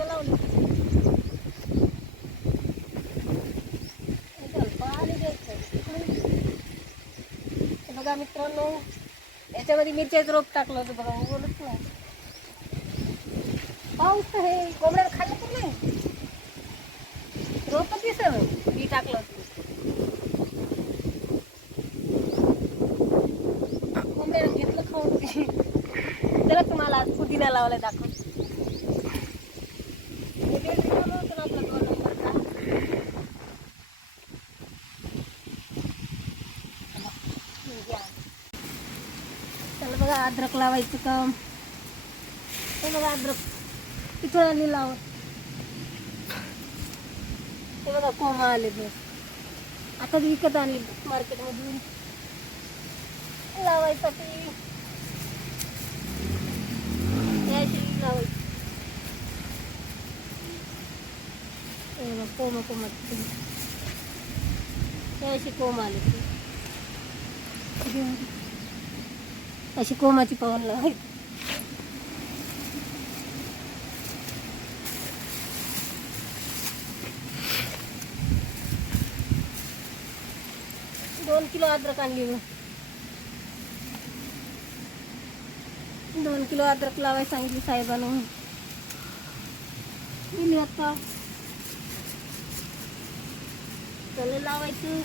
मिरच्या लावली द्यायचं. बघा मित्रांनो याच्यामध्ये मिरच्याचं रोप टाकलं होतं बघा बोलत नाही. पाऊस तर हे कोंबड्याला खाल्लं तर नाही. रोप दिसत मी टाकलं होतं. कोंबड्याला घेतलं खाऊन. त्याला तुम्हाला आज पुदिना लावला दाखव हे बेड रिकामं होतं ना आपलं दोन नंबरचा. हे घ्या. चला बघा अद्रक लावायचं काम. हे बघा अद्रक. इथं आली लाव. हे बघा कोमा आले बस. आता विकत आणली मार्केटमधून. लावायसाठी. यायची लावायची. हे बघा कोमा कोमा यायची कोम आले. अशी कोमाची पवन लावायची दोन किलो अद्रक आणली दोन किलो अद्रक लावाय सांगितली साहेबानं दिली आता. चला लावायचं.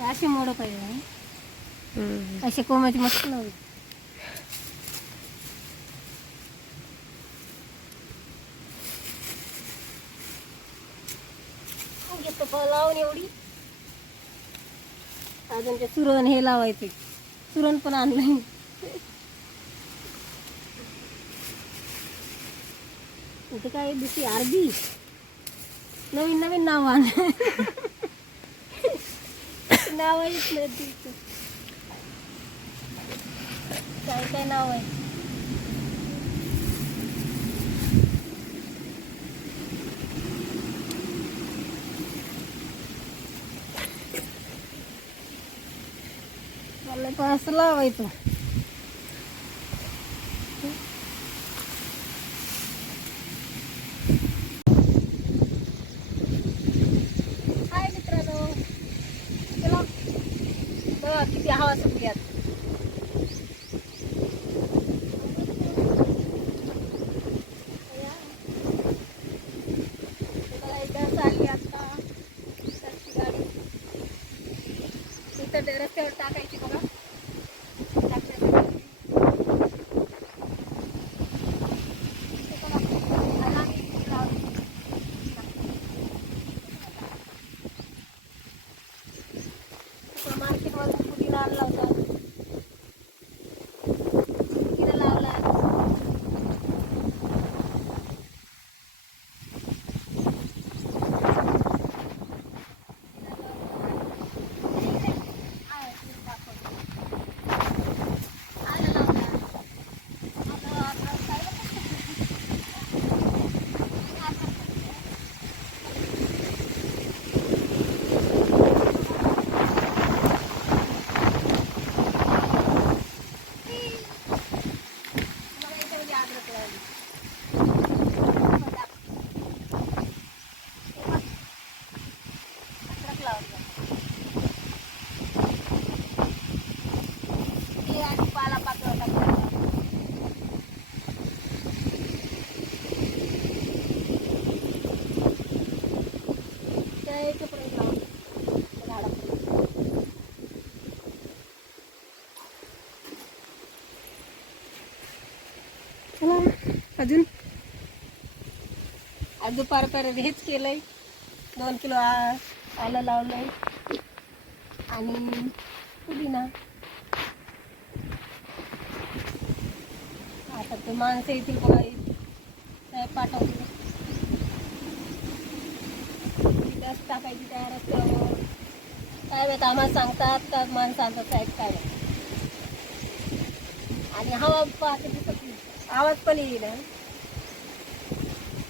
असे मोडं पाहिजे हं? असे कोमाची मस्त लावली. लावून एवढी. अजून ते सुरण हे लावायचे. सुरण पण आणलंय. इथं काय दुसरी अर्धी नवीन नवीन नाव आण नाव आहेच नाही तिचं. काय काय नाव आहे मला पण असं लावायचं हाय मित्रांनो चला बघा किती हवा सुटली आता बघा, एकदा चालली आता टॅक्सी गाडी इथं ते रस्त्यावर टाकायची बघा टाकण्यासाठी. इथे बघा, आणि आम्ही इथे लावली. इथं मार्केटमधून पुदिना आणला होता पुदिना लावला आलं लावला आता आता काय मला याच्यामध्ये अद्रक लावली अद्रक लावली आणि पाला पाकळा टाकला अजून? आज दुपारपर्यंत हेच केलंय. दोन किलो आलं लावलंय. आणि पुदिना आता ते माणसं येतील बघा साहेब पाठवतील. जास्त टाकायची तयार रस्त्यावर काय माहीत आम्हाला सांगतात का? माणसं आणतात साहेब काय आणि हवा पाहते दिसत आवाज पण येईल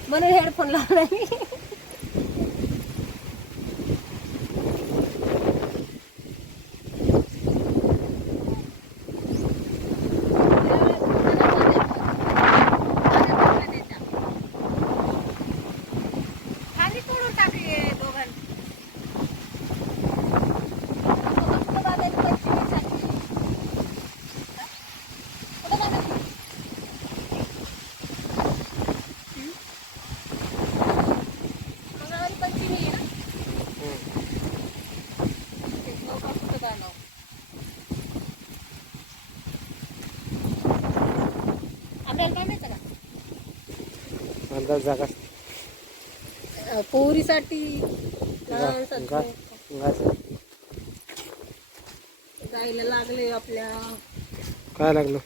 म्हणून हेडफोन लावला मी अर्धा जागा. पोरीसाठी गाच- गायला लागले आपल्या. काय लागलं?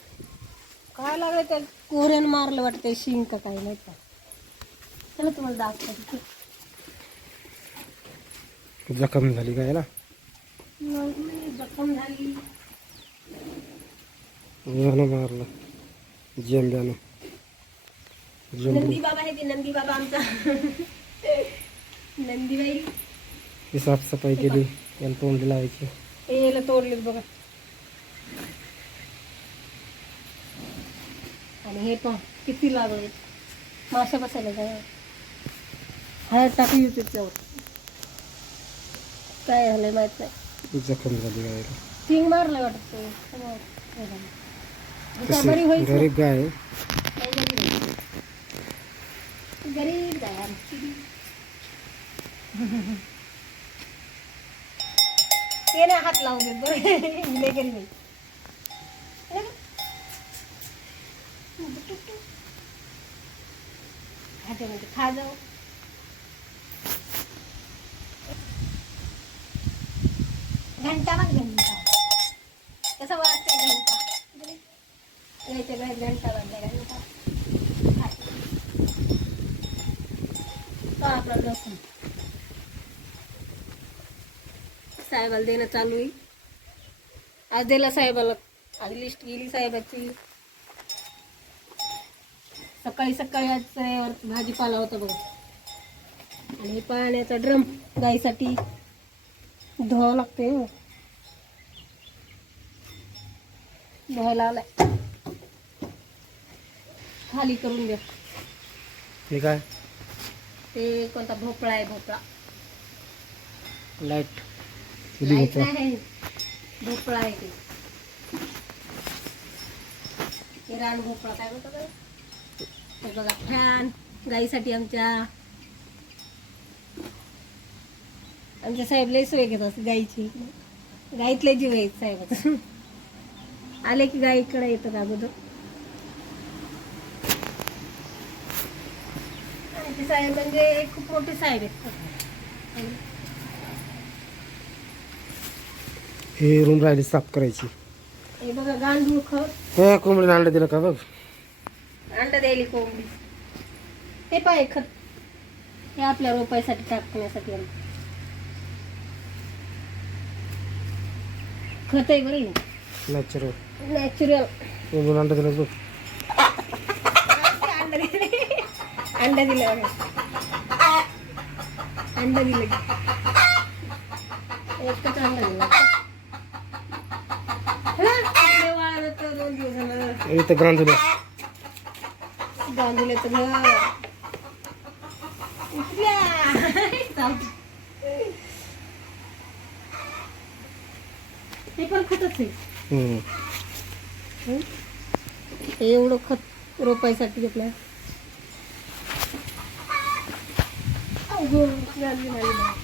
काय लागलं त्या कोऱ्यान मारलं वाटतं शिंक काय नाही का? चला तुम्हाला दाखवते जखम झाली काय ना जखम झाली. मारलं जेंब्यानं. जेंबू नंदी बाबा आहे ते नंदी बाबा आमचा। नंदीबाई ती साफसफाई केली याला तोंड लावायची हे याला तोडलेत बघा। आणि हे पण किती लागले माशा बसायला काय हळद टाकली होती त्याच्यावर. काय झालंय माहित नाही. जखम झाली गायला थिंग मारलं वाटत. ते सगळं हे झालं. आता बरी होईल गरीब गाय गरीब आहे आमची ते ना हात लावून देत बरं मी. गरीब आहे. खाते म्हणजे खा जाऊ. घंटा बघ घंटा कसा वाजतोय घंटा यायच्या गळ्यात घंटा बांधला घंटा तो आपला लसूण साहेबाला देणं चालू आहे. आज दिला साहेबाला. आज लिस्ट गेली साहेबाची. सकाळी सकाळी आज रविवार भाजीपाला होता बघा. आणि हे पाण्याचा ड्रम गाईसाठी धुवावं लागते हो. धुवायला आलाय. खाली करून द्या. हे काय? ते कोणता भोपळा आहे भोपळा. लाइट. लाइट नाही. भोपळा आहे ते. रान भोपळा काय म्हणतात बरं? हे बघा फॅन गाईसाठी आमच्या आमच्या साहेब लय सोय घेत असते गाईची. गाईतले जीव आहेत साहेबाचं आले की गाईकडे येतात अगोदर. साहेब म्हणजे खूप मोठे साहेब आहेत. हे रूम राहिली साफ करायची. हे बघा गांडूळ खत. हे कोंबडीने अंडं दिलं का बघ? अंडा द्यायली कोंबडी. हे पाय खत. हे आपल्या रोपायसाठी टाकण्यासाठी आलं. खत आहे बरं नॅचरल नॅचरल कोंबडीने अंडं दिलं बघ. अंडा दिले. अंडा दिलं बघा. अंडा दिलं. एकच अंडा दिला. तर दोन दिवस झालं इथं गांधीला तर घर उठल्या. हे पण खतच आहे हम्म. हं? हे एवढं खत रोपायसाठी अवघड झाली माझी.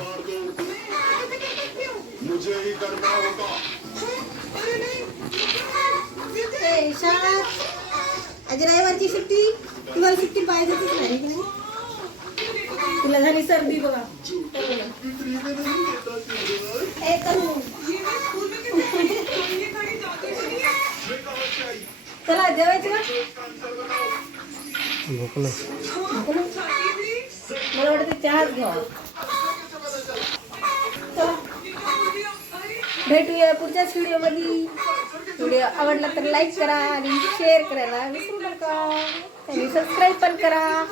शाळात आज रविवारची सुट्टी. तुम्हाला सुट्टी पाहिजेच नाही? तुला झाली सर्दी बघा. तनू. चला जेवायचं मला वाटतं चहाच घ्यावा. चला. भेटूया पुढच्याच व्हिडिओमध्ये व्हिडिओ आवडला तर लाईक करा आणि शेअर करायला विसरू नका. आणि सबस्क्राईब पण करा.